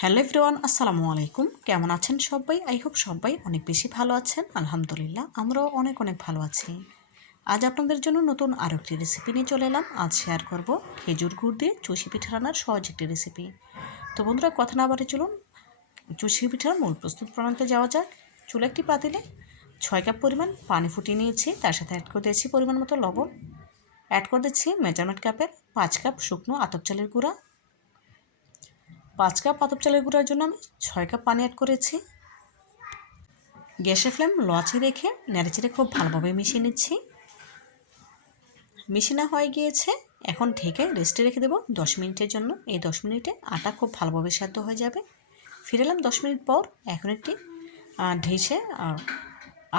Hello everyone, আসসালামু আলাইকুম। কেমন আছেন সবাই? আই হোপ সবাই অনেক বেশি ভালো আছেন। আলহামদুলিল্লাহ, আমরাও অনেক ভালো আছি। আজ আপনাদের জন্য নতুন আরও একটি রেসিপি নিয়ে চলে এলাম। আজ শেয়ার করব খেজুর গুড় দিয়ে চুষি পিঠা রান্নার সহজ একটি রেসিপি। তো বন্ধুরা, কথা না বাড়ি চলুন চুষি পিঠার মূল প্রস্তুত প্রণালীতে যাওয়া যাক। চুলে একটি পাতিলে 6 কাপ পরিমাণ পানি ফুটিয়ে নিয়েছি। তার সাথে অ্যাড করে দিয়েছি পরিমাণ মতো লবণ। অ্যাড করে দিচ্ছি মেজারমেন্ট কাপের 5 কাপ শুকনো আতপ চালের গুঁড়া। 5 কাপ আতপ চালের গুঁড়ার জন্য আমি 6 কাপ পানি অ্যাড করেছি। গ্যাসের ফ্লেম লো আঁচে রেখে নেড়েচেড়ে খুব ভালোভাবে মিশিয়ে নিচ্ছি। মিশানো হয়ে গিয়েছে, এখন ঢেকে রেস্টে রেখে দেবো 10 মিনিটের জন্য। এই 10 মিনিটে আটা খুব ভালোভাবে সেদ্ধ হয়ে যাবে। ফিরে এলাম 10 মিনিট পর। এখন একটি ঢেসে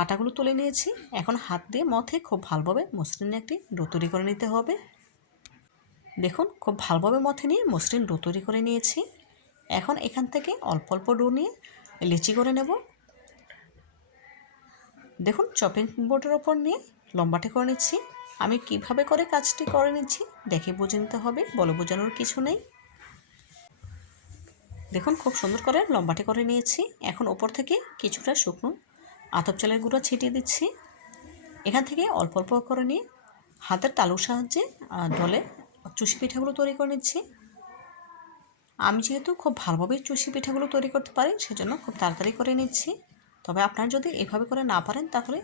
আটাগুলো তুলে নিয়েছি। এখন হাত দিয়ে মথে খুব ভালোভাবে মসৃণ একটি ডো তৈরি করে নিতে হবে। দেখুন, খুব ভালোভাবে মথে নিয়ে মসৃণ ডো তৈরি করে নিয়েছি। এখন এখান থেকে অল্প অল্প ডো নিয়ে লেচি করে নেব। দেখুন, চপিং বোর্ডের ওপর নিয়ে লম্বাটে করে নিচ্ছি। আমি কিভাবে করে কাজটি করে নিচ্ছি দেখে বুঝে নিতে হবে, বলে বোঝানোর কিছু নেই। দেখুন, খুব সুন্দর করে লম্বাটে করে নিয়েছি। এখন ওপর থেকে কিছুটা শুকনো আতপ চালের গুঁড়ো ছিটিয়ে দিচ্ছি। এখান থেকে অল্প অল্প করে নিয়ে হাতের তালুর সাহায্যে ডলে চুষি পিঠাগুলো তৈরি করে নিচ্ছি। আমি যেহেতু খুব ভালোভাবে চুষি পিঠাগুলো তৈরি করতে পারি, সেজন্য খুব তাড়াতাড়ি করে নিচ্ছি। তবে আপনারা যদি এভাবে করে না পারেন, তাহলে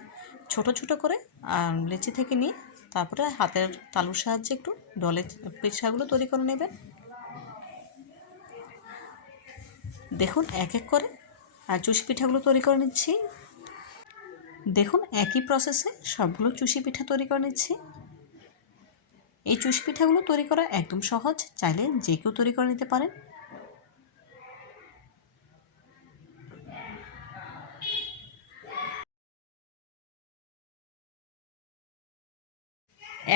ছোট ছোট করে লেচি থেকে নিয়ে তারপরে হাতের তালুর সাহায্যে একটু ডলে পিঠাগুলো তৈরি করে নেবেন। দেখুন, এক এক করে চুষি পিঠাগুলো তৈরি করে নিচ্ছি। দেখুন, একই প্রসেসে সবগুলো চুষি পিঠা তৈরি করে নিচ্ছি। এই চুষি পিঠাগুলো তৈরি করা একদম সহজ, চাইলে যে কেউ তৈরি করে নিতে পারেন।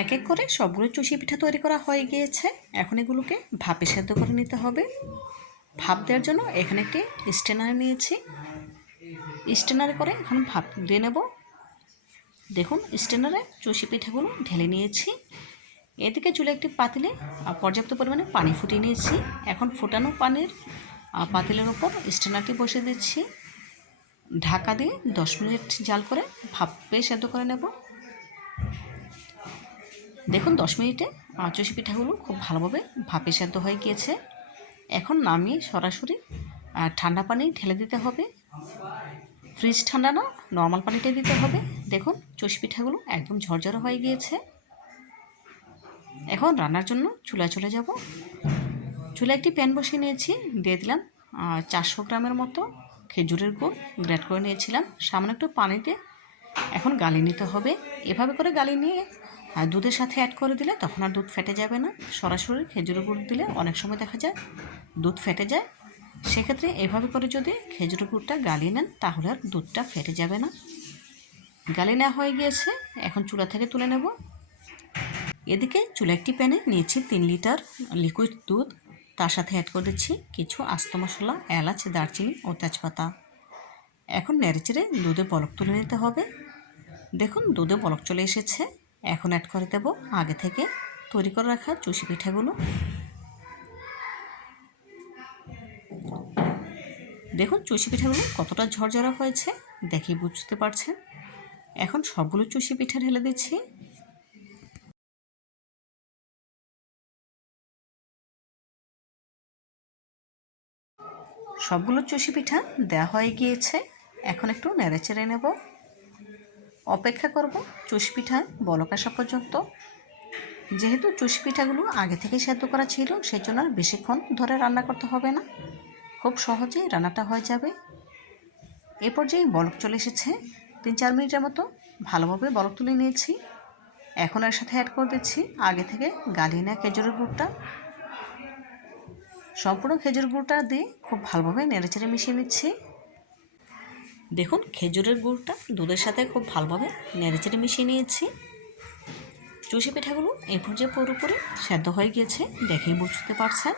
এক এক করে সবগুলো চুষি পিঠা তৈরি করা হয়ে গিয়েছে। এখন এগুলোকে ভাপে সেদ্ধ করে নিতে হবে। ভাপ দেওয়ার জন্য এখানে একটি স্ট্যানার নিয়েছি। স্ট্যানারে করে এখন ভাপ দিয়ে নেব। দেখুন, স্ট্যানারে চুষি পিঠাগুলো ঢেলে নিয়েছি। এদিকে চুলে একটি পাতিলে পর্যাপ্ত পরিমাণে পানি ফুটিয়ে নিয়েছি। এখন ফোটানো পানির পাতিলের ওপর স্ট্যানারটি বসিয়ে দিচ্ছি। ঢাকা দিয়ে 10 মিনিট জাল করে ভাপে সেদ্ধ করে নেব। দেখুন, 10 মিনিটে চুষি পিঠাগুলো খুব ভালোভাবে ভাপে সেদ্ধ হয়ে গিয়েছে। এখন নামিয়ে সরাসরি ঠান্ডা পানি ঢেলে দিতে হবে। ফ্রিজ ঠান্ডা না, নর্মাল পানিটাই দিতে হবে। দেখুন, চুষি পিঠাগুলো একদম ঝরঝরে হয়ে গিয়েছে। এখন রান্নার জন্য চুলায় চলে যাব। চুলায় একটি প্যান বসিয়ে নিয়েছি। দিয়ে দিলাম 400 গ্রামের মতো খেজুরের গুড় গ্রেট করে নিয়েছিলাম। সামান্য একটু পানিতে এখন গালিয়ে নিতে হবে। এভাবে করে গালিয়ে নিয়ে দুধের সাথে অ্যাড করে দিলে তখন আর দুধ ফেটে যাবে না। সরাসরি খেজুরের গুড় দিলে অনেক সময় দেখা যায় দুধ ফেটে যায়। সেক্ষেত্রে এভাবে করে যদি খেজুরের গুড়টা গালিয়ে নেন, তাহলে আর দুধটা ফেটে যাবে না। গালিয়ে নেওয়া হয়ে গিয়েছে, এখন চুলা থেকে তুলে নেব। এদিকে চুলা একটি প্যানে নিয়েছি 3 লিটার লিকুইড দুধ। তার সাথে অ্যাড করে দিচ্ছি কিছু আস্ত মশলা, এলাচ, দারচিনি ও তেজপাতা। এখন নেড়েচেড়ে দুধে বলক তুলে নিতে হবে। দেখুন, দুধে বলক চলে এসেছে। এখন অ্যাড করে দেব আগে থেকে তৈরি করে রাখা চুষি পিঠাগুলো। দেখুন, চুষি পিঠাগুলো কতটা ঝরঝরা হয়েছে দেখেই বুঝতে পারছেন। এখন সবগুলো চুষি পিঠা ঢেলে দিচ্ছি। সবগুলো চুষি পিঠা দেওয়া হয়ে গিয়েছে। এখন একটু নেড়েচেড়ে নেব। অপেক্ষা করব চুষি পিঠা বলক আসা পর্যন্ত। যেহেতু চুষি পিঠাগুলো আগে থেকে সেদ্ধ করা ছিল, সেজন্য আর বেশিক্ষণ ধরে রান্না করতে হবে না, খুব সহজেই রান্নাটা হয়ে যাবে। এ পর্যায়ে বলক চলে এসেছে। 3-4 মিনিটের মতো ভালোভাবে বলক তুলে নিয়েছি। এখন এর সাথে অ্যাড করে দিচ্ছি আগে থেকে গালিয়ে নেওয়া খেজুরের গুড়টা। সম্পূর্ণ খেজুর গুড়টা দিয়ে খুব ভালোভাবে নেড়েচেড়ে মিশিয়ে নিচ্ছি। দেখুন, খেজুরের গুড়টা দুধের সাথে খুব ভালোভাবে নেড়েচেড়ে মিশিয়ে নিয়েছি। চুষি পিঠাগুলো এই পর্যায়ে পুরোপুরি সেদ্ধ হয়ে গিয়েছে দেখেই বুঝতে পারছেন।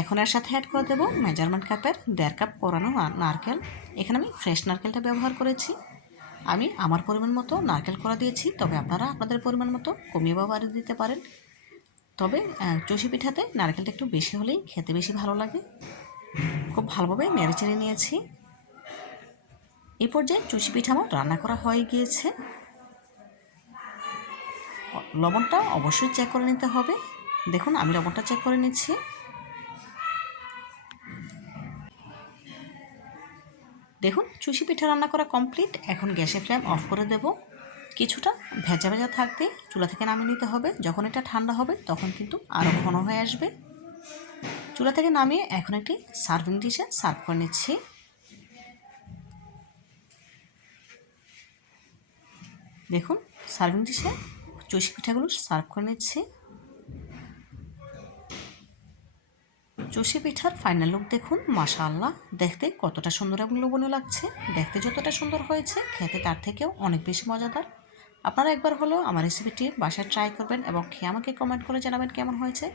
এখন এর সাথে অ্যাড করে দেবো মেজারমেন্ট কাপের 1.5 কাপ কোরানো নারকেল। এখানে আমি ফ্রেশ নারকেলটা ব্যবহার করেছি। আমি আমার পরিমাণ মতো নারকেল কোড়া দিয়েছি, তবে আপনারা আপনাদের পরিমাণ মতো কমিয়ে বা বাড়িয়ে দিতে পারেন। তবে চুষি পিঠাতে নারকেলটা একটু বেশি হলেই খেতে বেশি ভালো লাগে। খুব ভালোভাবে নেড়ে চেড়ে নিয়েছি। এই পর্যায়ে চুষি পিঠা আমার রান্না করা হয়ে গিয়েছে। লবণটা অবশ্যই চেক করে নিতে হবে। দেখুন আমি লবণটা চেক করে নিচ্ছি। দেখুন চুষি পিঠা রান্না করা কমপ্লিট। এখন গ্যাসের ফ্লেম অফ করে দেব। কিছুটা ভেজা ভেজা থাকতে চুলা থেকে নামিয়ে নিতে হবে। যখন এটা ঠান্ডা হবে তখন কিন্তু আরও ঘন হয়ে আসবে। চুলা থেকে নামিয়ে এখন একটি সার্ভিং ডিশে সার্ভ করে নিচ্ছি। দেখুন সার্ভিং ডিশে চুষি পিঠাগুলো সার্ভ করে নিচ্ছি। চুষি পিঠার ফাইনাল লুক দেখুন, মাশাআল্লাহ, দেখতে কতটা সুন্দর এবং লোভনীয় লাগছে। দেখতে যতটা সুন্দর হয়েছে, খেতে তার থেকেও অনেক বেশি মজাদার। আপনারা একবার হলেও আমার রেসিপিটি বাসায় ট্রাই করবেন এবং খেয়ে আমাকে কমেন্ট করে জানাবেন কেমন হয়েছে।